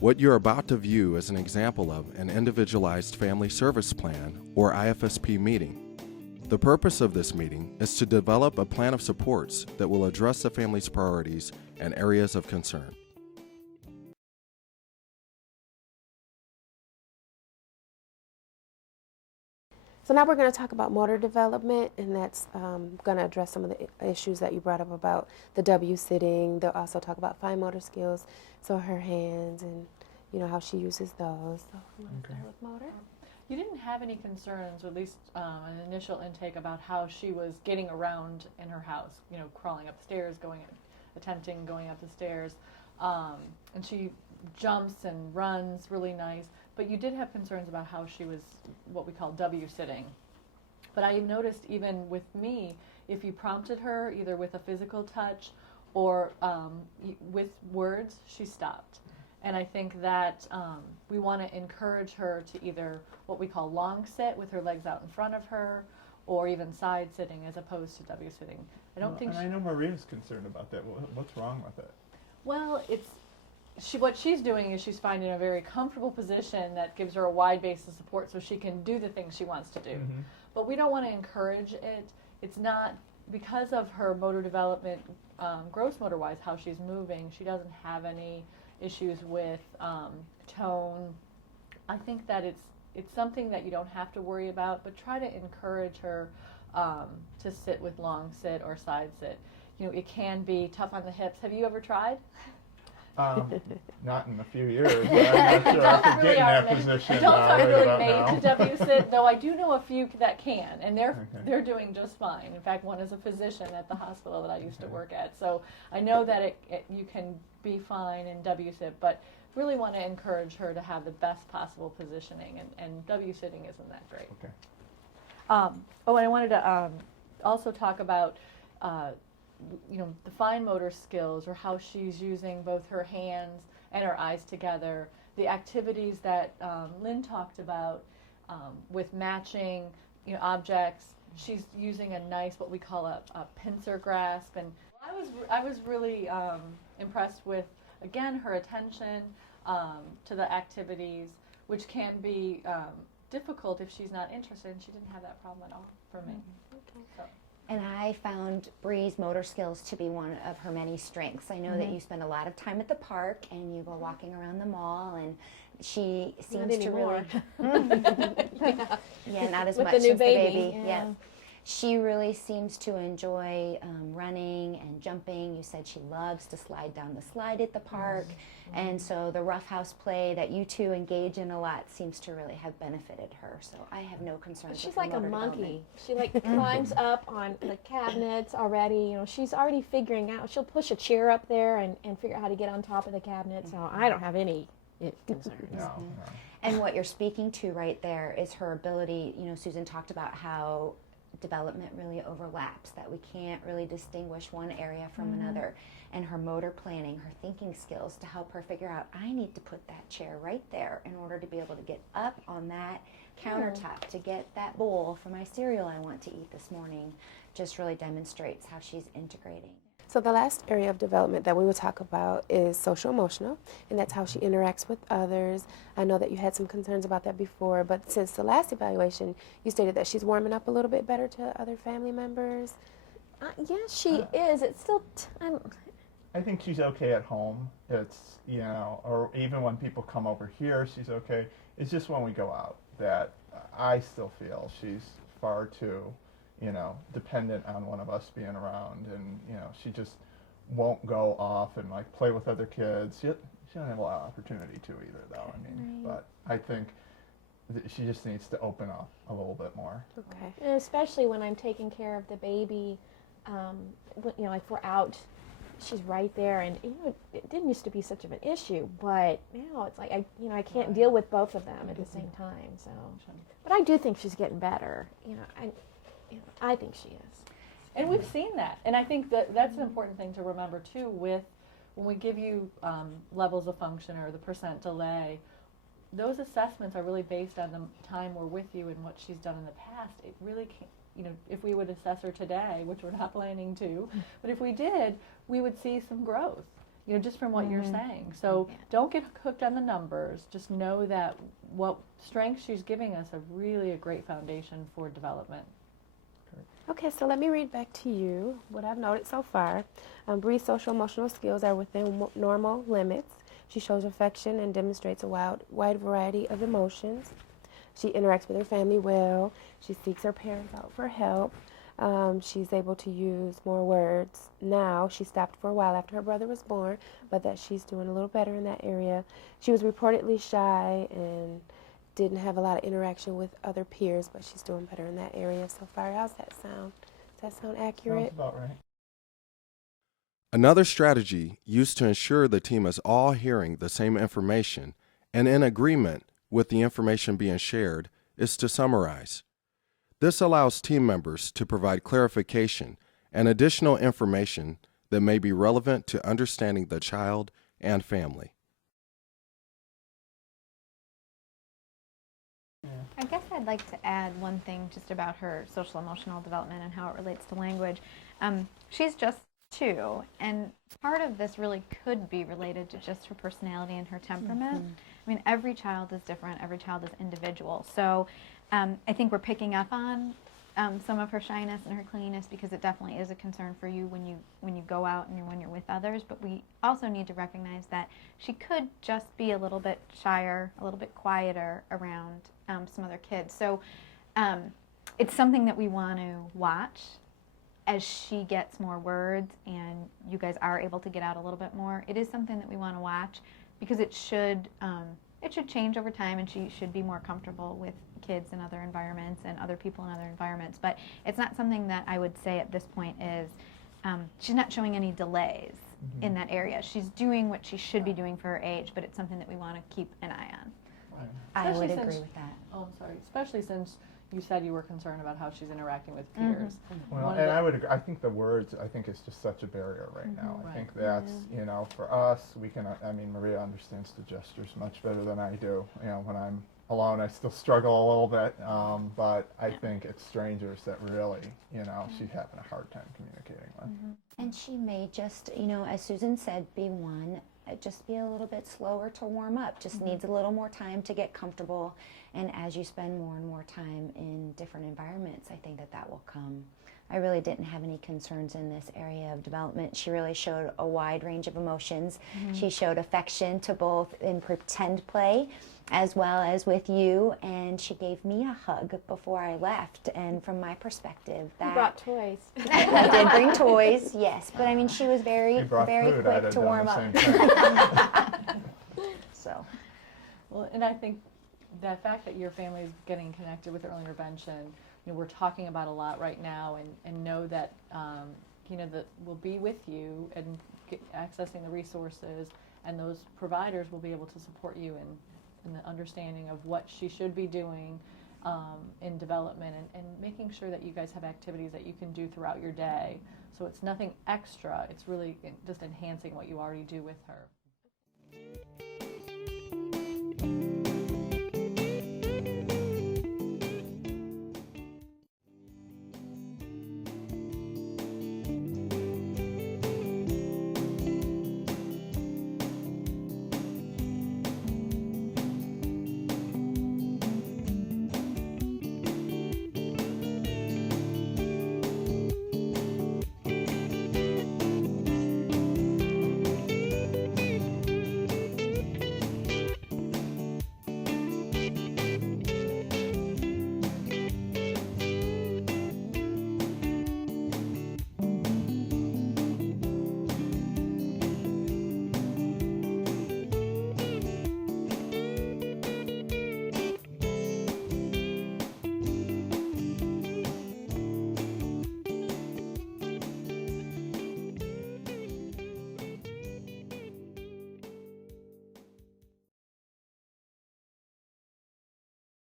What you're about to view is an example of an Individualized Family Service Plan, or IFSP meeting. The purpose of this meeting is to develop a plan of supports that will address the family's priorities and areas of concern. So now we're going to talk about motor development, and that's going to address some of the issues that you brought up about the W sitting. They'll also talk about fine motor skills, so her hands and how she uses those. So I'm going to start with motor. You didn't have any concerns, or at least an initial intake, about how she was getting around in her house, crawling up the stairs, attempting going up the stairs, and she jumps and runs really nice. But you did have concerns about how she was what we call W sitting. But I noticed even with me, if you prompted her either with a physical touch or with words, she stopped. And I think that we want to encourage her to either what we call long sit with her legs out in front of her, or even side sitting as opposed to W sitting. I know Maria's concerned about that. What's wrong with it? Well, what she's doing is she's finding a very comfortable position that gives her a wide base of support so she can do the things she wants to do. Mm-hmm. But we don't want to encourage it. It's not because of her motor development, gross motor wise, how she's moving. She doesn't have any issues with tone. I think that it's something that you don't have to worry about, but try to encourage her to sit with long sit or side sit. It can be tough on the hips. Have you ever tried? Not in a few years. But I'm not sure I could get in that position. Adults aren't really made to W sit, though I do know a few that can, and they're doing just fine. In fact, one is a physician at the hospital that I used to work at, so I know that you can be fine in W sit, but really want to encourage her to have the best possible positioning, and W sitting isn't that great. Okay. And I wanted to also talk about the fine motor skills, or how she's using both her hands and her eyes together. The activities that Lynn talked about with matching objects. She's using a nice, what we call a pincer grasp. And I was really impressed with, again, her attention to the activities, which can be difficult if she's not interested, and she didn't have that problem at all for me. Okay. So. And I found Bree's motor skills to be one of her many strengths. I know that you spend a lot of time at the park and you go walking around the mall, and she seems to really not as with much the new as baby. the baby. Yeah. She really seems to enjoy running and jumping. You said she loves to slide down the slide at the park. And so the roughhouse play that you two engage in a lot seems to really have benefited her. So I have no concerns with She's her like a motor monkey. She climbs up on the cabinets already. She's already figuring out. She'll push a chair up there and figure out how to get on top of the cabinet. So I don't have any concerns. No. And what you're speaking to right there is her ability. Susan talked about how development really overlaps, that we can't really distinguish one area from another. And her motor planning, her thinking skills to help her figure out, I need to put that chair right there in order to be able to get up on that countertop to get that bowl for my cereal I want to eat this morning, just really demonstrates how she's integrating. So the last area of development that we will talk about is social emotional, and that's how she interacts with others. I know that you had some concerns about that before, but since the last evaluation, you stated that she's warming up a little bit better to other family members. Yes, she is. It's still, I think she's okay at home. It's, or even when people come over here, she's okay. It's just when we go out that I still feel she's far too, dependent on one of us being around, and, she just won't go off and play with other kids. She doesn't have a lot of opportunity to either, though. But I think she just needs to open up a little bit more. Okay. And especially when I'm taking care of the baby, if we're out, she's right there, and it didn't used to be such of an issue, but now it's like I can't deal with both of them at the same time. So, but I do think she's getting better. I think she is. And we've seen that. And I think that's an important thing to remember, too, when we give you levels of function or the percent delay. Those assessments are really based on the time we're with you and what she's done in the past. It really can't, if we would assess her today, which we're not planning to, but if we did, we would see some growth. just from what you're saying. So Yeah. don't get hooked on the numbers. Just know that what strengths she's giving us are really a great foundation for development. Okay, so let me read back to you what I've noted so far. Bree's social emotional skills are within normal limits. She shows affection and demonstrates a wide variety of emotions. She interacts with her family well. She seeks her parents out for help. She's able to use more words now. She stopped for a while after her brother was born, but that she's doing a little better in that area. She was reportedly shy and didn't have a lot of interaction with other peers, but she's doing better in that area so far. How's that sound? Does that sound accurate? Sounds about right. Another strategy used to ensure the team is all hearing the same information and in agreement with the information being shared is to summarize. This allows team members to provide clarification and additional information that may be relevant to understanding the child and family. I guess I'd like to add one thing just about her social emotional development and how it relates to language. She's just 2, and part of this really could be related to just her personality and her temperament. I mean, every child is different, every child is individual. So I think we're picking up on some of her shyness and her clinginess because it definitely is a concern for you when you go out and when you're with others. But we also need to recognize that she could just be a little bit shyer, a little bit quieter around some other kids. So it's something that we want to watch as she gets more words and you guys are able to get out a little bit more. It is something that we want to watch because it should change over time, and she should be more comfortable with kids in other environments and other people in other environments. But it's not something that I would say at this point is she's not showing any delays in that area. She's doing what she should be doing for her age, but it's something that we want to keep an eye on. I would Especially agree since- with that. Oh, I'm sorry. Especially since you said you were concerned about how she's interacting with peers. Well, One of and the- I would agree. I think the words, I think, is just such a barrier right now. I Right. think that's, for us, we can, I mean, Maria understands the gestures much better than I do. When I'm alone, I still struggle a little bit, but I think it's strangers that really, she's having a hard time communicating with. And she may just, as Susan said, just be a little bit slower to warm up, just needs a little more time to get comfortable. And as you spend more and more time in different environments, I think that will come. I really didn't have any concerns in this area of development. She really showed a wide range of emotions. She showed affection to both in pretend play as well as with you, and she gave me a hug before I left. And from my perspective, You brought toys. I did bring toys, yes, but I mean, she was very, You brought very food, I'd quick have to done warm the up. same thing. So, Well, and I think that fact that your family is getting connected with early intervention, we're talking about a lot right now, and know that that we'll be with you and accessing the resources, and those providers will be able to support you in the understanding of what she should be doing in development, and making sure that you guys have activities that you can do throughout your day. So it's nothing extra. It's really just enhancing what you already do with her.